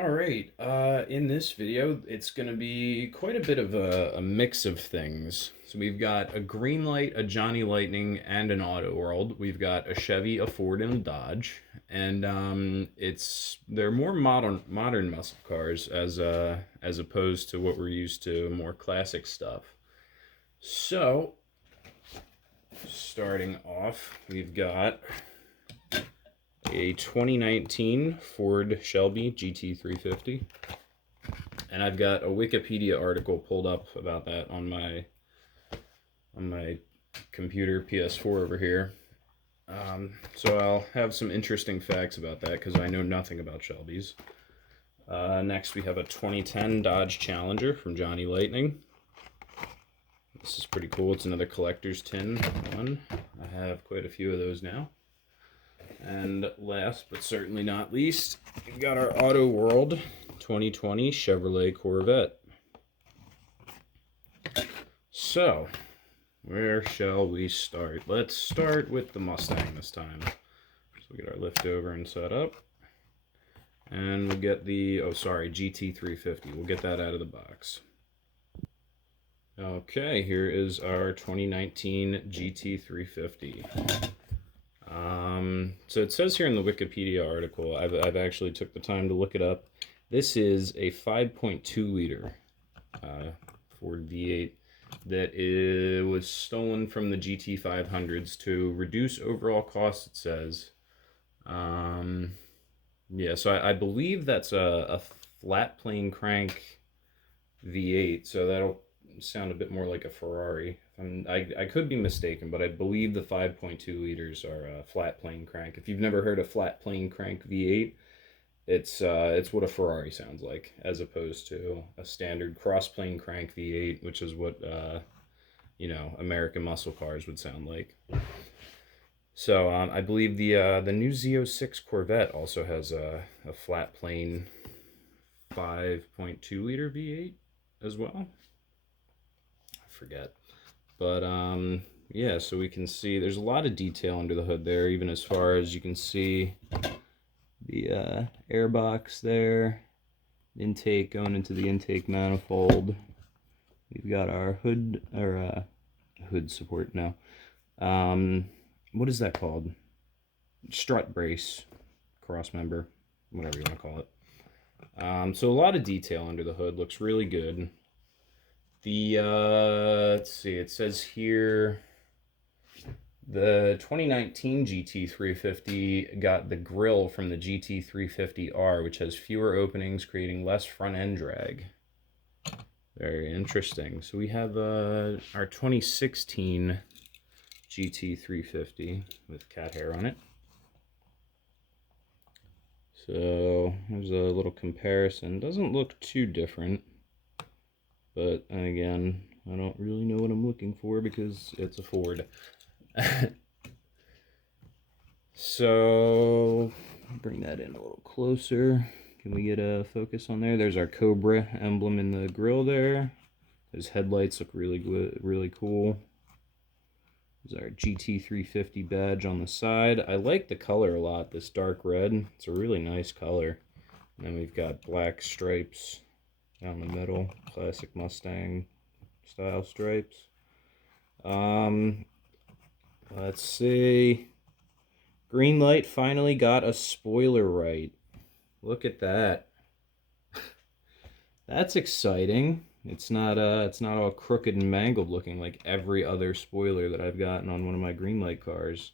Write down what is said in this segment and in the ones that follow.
Alright, in this video, it's going to be quite a bit of a mix of things. So we've got a Greenlight, a Johnny Lightning, and an AutoWorld. We've got a Chevy, a Ford, and a Dodge. And they're more modern muscle cars as opposed to what we're used to, more classic stuff. So, starting off, we've got a 2019 Ford Shelby GT350, and I've got a Wikipedia article pulled up about that on my computer PS4 over here. So I'll have some interesting facts about that because I know nothing about Shelbys. Next we have a 2010 Dodge Challenger from Johnny Lightning. This is pretty cool. It's another collector's tin one. I have quite a few of those now. And last but certainly not least, we've got our AutoWorld 2020 Chevrolet Corvette. So, where shall we start? Let's start with the Mustang this time. So we'll get our lift over and set up. And we'll get the, GT350. We'll get that out of the box. Okay, here is our 2019 GT350. So it says here in the Wikipedia article, I've actually took the time to look it up. This is a 5.2 liter Ford V8 that was stolen from the GT500s to reduce overall costs, it says. Yeah, so I believe that's a flat plane crank V8, so that'll sound a bit more like a Ferrari. I could be mistaken, but I believe the 5.2 liters are a flat plane crank. If you've never heard a flat plane crank V8, it's what a Ferrari sounds like, as opposed to a standard cross plane crank V8, which is what American muscle cars would sound like. So I believe the new Z06 Corvette also has a flat plane 5.2 liter V8 as well. Forget, but yeah, so we can see there's a lot of detail under the hood there, even as far as you can see the air box there, intake going into the intake manifold. We've got our hood support now. What is that called? Strut brace, cross member, whatever you want to call it. So a lot of detail under the hood, looks really good. Let's see, it says here the 2019 GT350 got the grille from the GT350R, which has fewer openings, creating less front end drag. Very interesting. So we have our 2016 GT350 with cat hair on it. So there's a little comparison. Doesn't look too different. But again, I don't really know what I'm looking for because it's a Ford. So, bring that in a little closer. Can we get a focus on there? There's our Cobra emblem in the grill there. Those headlights look really good, really cool. There's our GT350 badge on the side. I like the color a lot, this dark red. It's a really nice color. And then we've got black stripes down the middle, classic Mustang style stripes. Let's see. Greenlight finally got a spoiler right. Look at that. That's exciting. It's not all crooked and mangled looking like every other spoiler that I've gotten on one of my Greenlight cars.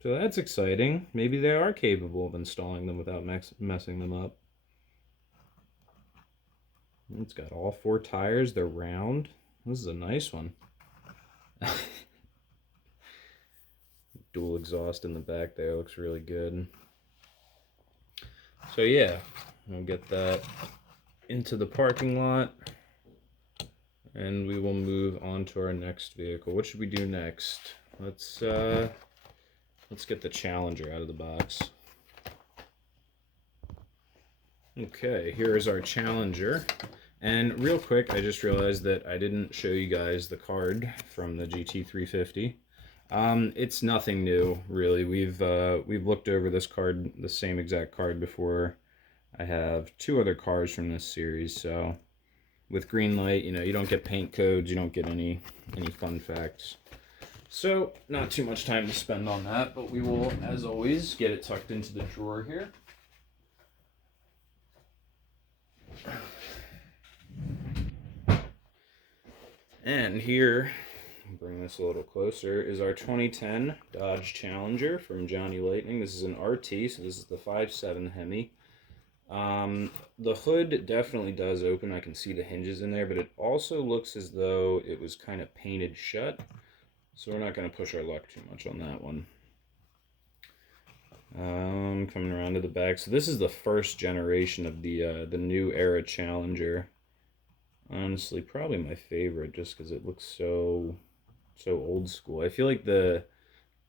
So that's exciting. Maybe they are capable of installing them without messing them up. It's got all 4 tires. They're round. This is a nice one. Dual exhaust in the back there. Looks really good. So yeah, we'll get that into the parking lot. And we will move on to our next vehicle. What should we do next? Let's get the Challenger out of the box. Okay, here is our Challenger. And real quick, I just realized that I didn't show you guys the card from the GT350. It's nothing new, really. We've looked over this card, the same exact card before, I have 2 other cars from this series, so with Greenlight, you know, you don't get paint codes, you don't get any fun facts. So, not too much time to spend on that, but we will, as always, get it tucked into the drawer here. And here, bring this a little closer, is our 2010 Dodge Challenger from Johnny Lightning. This is an RT, so this is the 5.7 Hemi. The hood definitely does open. I can see the hinges in there, but it also looks as though it was kind of painted shut. So we're not going to push our luck too much on that one. Coming around to the back. So this is the first generation of the new era Challenger. Honestly, probably my favorite, just because it looks so old school. I feel like the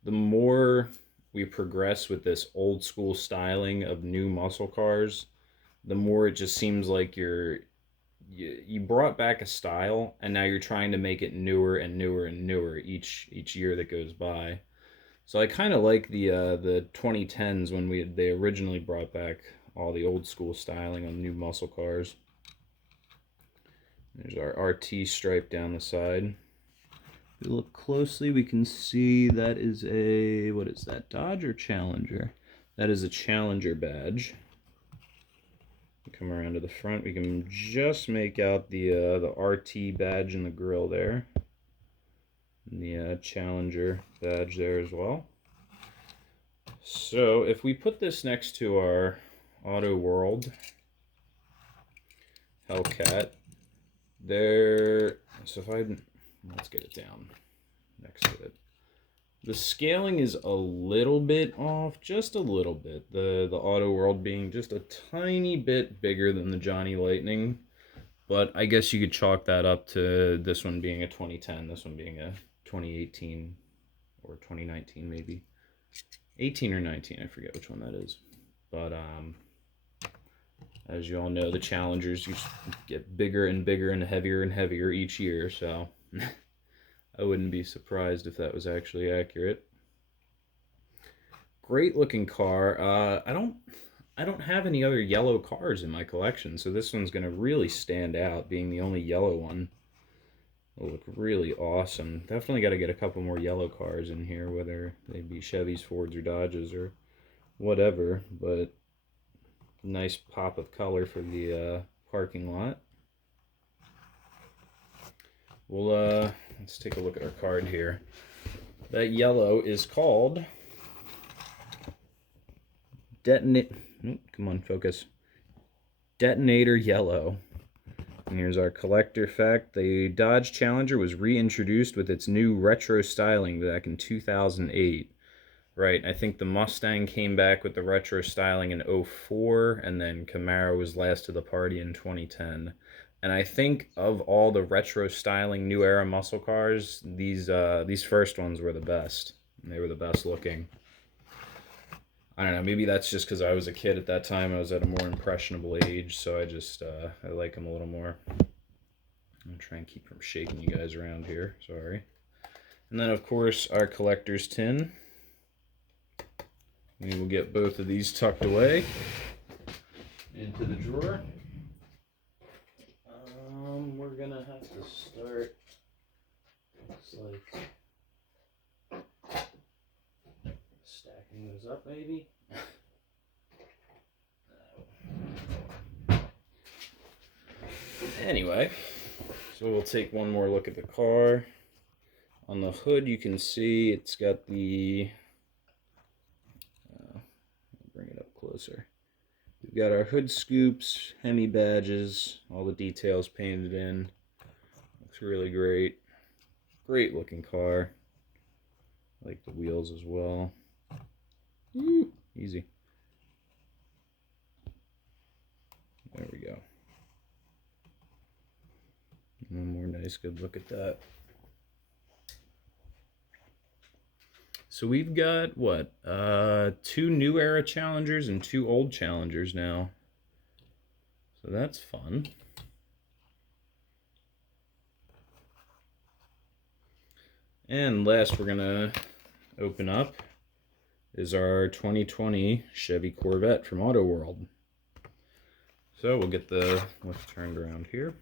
more we progress with this old school styling of new muscle cars, the more it just seems like you brought back a style, and now you're trying to make it newer and newer and newer each year that goes by. So I kind of like the 2010s when they originally brought back all the old school styling on new muscle cars. There's our RT stripe down the side. If we look closely, we can see that is a, what is that, Dodge or Challenger? That is a Challenger badge. Come around to the front, we can just make out the RT badge in the grill there. And the Challenger badge there as well. So if we put this next to our AutoWorld Hellcat, there, so if let's get it down next to it. The scaling is a little bit off, just a little bit. The AutoWorld being just a tiny bit bigger than the Johnny Lightning, but I guess you could chalk that up to this one being a 2010, this one being a 2018 or 2019 maybe. 18 or 19, I forget which one that is. But as you all know, the Challengers just get bigger and bigger and heavier each year, so I wouldn't be surprised if that was actually accurate. Great looking car. I don't have any other yellow cars in my collection, so this one's going to really stand out, being the only yellow one. It'll look really awesome. Definitely got to get a couple more yellow cars in here, whether they be Chevys, Fords, or Dodges, or whatever, but nice pop of color for the parking lot. Well, let's take a look at our card here. That yellow is called come on, focus. Detonator Yellow. And here's our collector fact. The Dodge Challenger was reintroduced with its new retro styling back in 2008. Right, I think the Mustang came back with the retro styling in 04, and then Camaro was last to the party in 2010. And I think of all the retro styling new era muscle cars, these first ones were the best. They were the best looking. I don't know, maybe that's just because I was a kid at that time. I was at a more impressionable age, so I like them a little more. I'm going to try and keep from shaking you guys around here, sorry. And then, of course, our collector's tin. We will get both of these tucked away into the drawer. We're gonna have to start, looks like, stacking those up maybe. Anyway, so we'll take one more look at the car. On the hood you can see it's got the, bring it up closer. We've got our hood scoops, Hemi badges, all the details painted in. Looks really great. Great looking car. I like the wheels as well. Woo, easy. There we go. One more nice good look at that. So we've got, what, 2 new era Challengers and 2 old Challengers now. So that's fun. And last we're going to open up is our 2020 Chevy Corvette from AutoWorld. So we'll get the lift turned around here,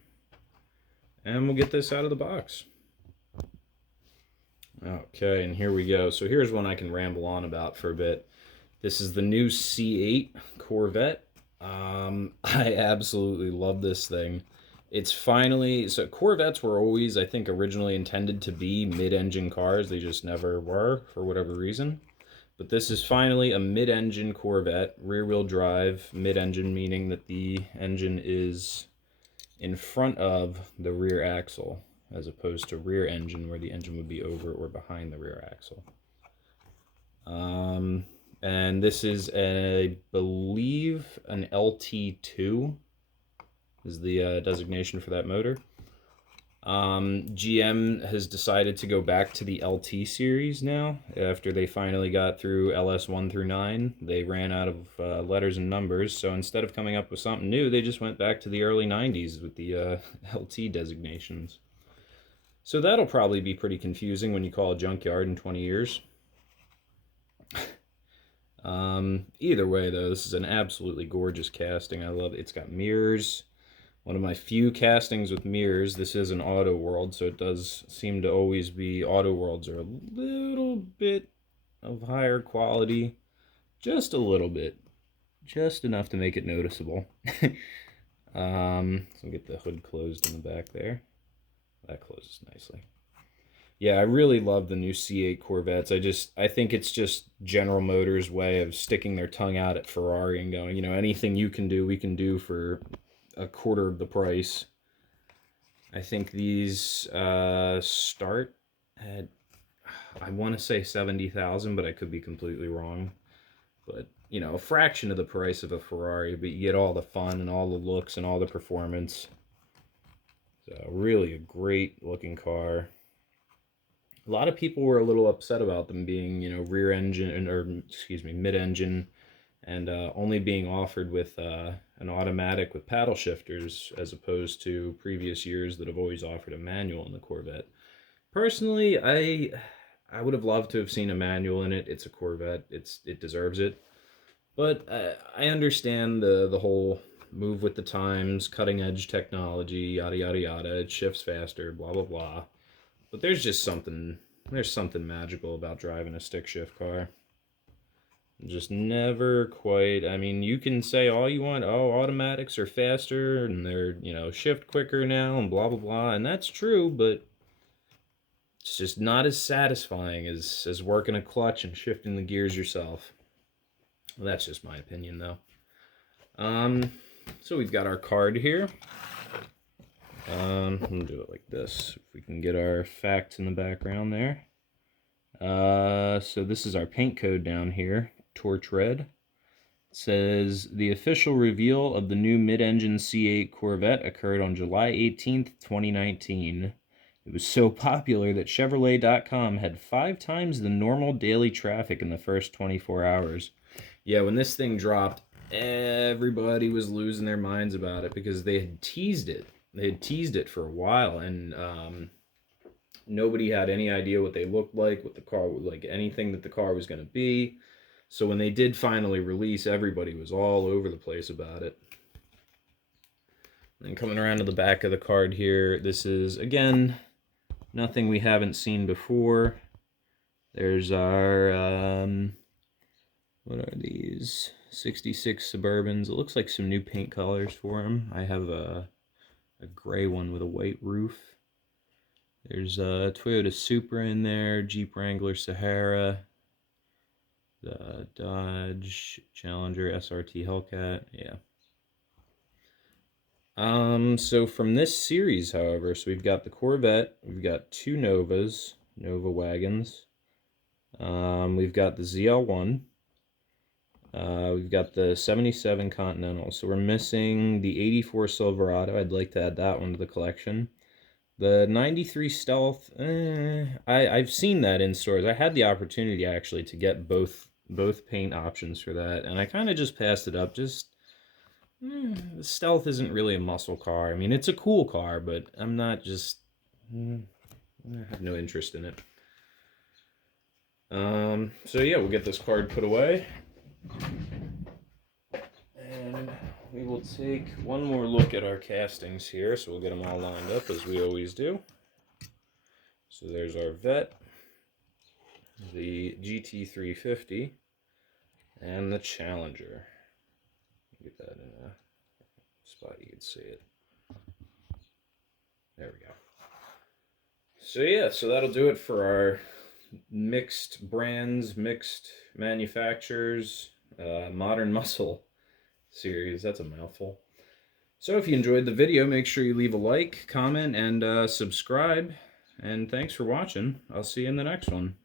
and we'll get this out of the box. Okay, and here we go. So here's one I can ramble on about for a bit. This is the new C8 Corvette. I absolutely love this thing. It's finally, so Corvettes were always, I think, originally intended to be mid-engine cars. They just never were, for whatever reason. But this is finally a mid-engine Corvette, rear-wheel drive, mid-engine meaning that the engine is in front of the rear axle, as opposed to rear engine, where the engine would be over or behind the rear axle. And this is, I believe, an LT2 is the designation for that motor. GM has decided to go back to the LT series now. After they finally got through LS 1 through 9, they ran out of letters and numbers. So instead of coming up with something new, they just went back to the early 90s with the LT designations. So that'll probably be pretty confusing when you call a junkyard in 20 years. Either way, though, this is an absolutely gorgeous casting. I love it. It's got mirrors. One of my few castings with mirrors. This is an AutoWorld, so it does seem to always be, AutoWorlds are a little bit of higher quality. Just a little bit. Just enough to make it noticeable. So get the hood closed in the back there. That closes nicely. Yeah, I really love the new C8 Corvettes. I think it's just General Motors' way of sticking their tongue out at Ferrari and going, you know, anything you can do, we can do for a quarter of the price. I think these start at, I want to say 70,000, but I could be completely wrong. But, you know, a fraction of the price of a Ferrari, but you get all the fun and all the looks and all the performance. So really a great looking car. A lot of people were a little upset about them being, you know, rear engine, or excuse me, mid-engine, and only being offered with an automatic with paddle shifters, as opposed to previous years that have always offered a manual in the Corvette. Personally, I would have loved to have seen a manual in it. It's a Corvette. It deserves it. But I understand the whole move with the times, cutting edge technology, yada yada yada. It shifts faster, blah blah blah. But there's something magical about driving a stick shift car. Just never quite. I mean, you can say all you want, oh, automatics are faster and they're, you know, shift quicker now and blah blah blah, and that's true, but it's just not as satisfying as working a clutch and shifting the gears yourself. Well, that's just my opinion, though. So we've got our card here. We'll do it like this, if we can get our facts in the background there. So this is our paint code down here, torch red. It says, the official reveal of the new mid-engine C8 Corvette occurred on July 18th, 2019. It was so popular that Chevrolet.com had 5 times the normal daily traffic in the first 24 hours. Yeah, when this thing dropped, everybody was losing their minds about it because they had teased it. They had teased it for a while, and nobody had any idea what they looked like, what the car was like, anything that the car was going to be. So when they did finally release, everybody was all over the place about it. And coming around to the back of the card here, this is, again, nothing we haven't seen before. There's our, what are these? 66 Suburbans. It looks like some new paint colors for them. I have a gray one with a white roof. There's a Toyota Supra in there, Jeep Wrangler Sahara, the Dodge Challenger SRT Hellcat, yeah. So from this series, however, so we've got the Corvette, we've got 2 Novas, Nova wagons, we've got the ZL1, we've got the 77 Continental, so we're missing the 84 Silverado. I'd like to add that one to the collection. The 93 Stealth, I've seen that in stores. I had the opportunity, actually, to get both paint options for that, and I kind of just passed it up. Just, the Stealth isn't really a muscle car. I mean, it's a cool car, but I'm not just, I have no interest in it. So yeah, we'll get this card put away. And we will take one more look at our castings here, so we'll get them all lined up as we always do. So there's our Vet, the GT350, and the Challenger. Get that in a spot you can see it. There we go. So yeah, so that'll do it for our mixed brands, mixed manufacturers, modern muscle series. That's a mouthful. So if you enjoyed the video, make sure you leave a like, comment, and subscribe. And thanks for watching. I'll see you in the next one.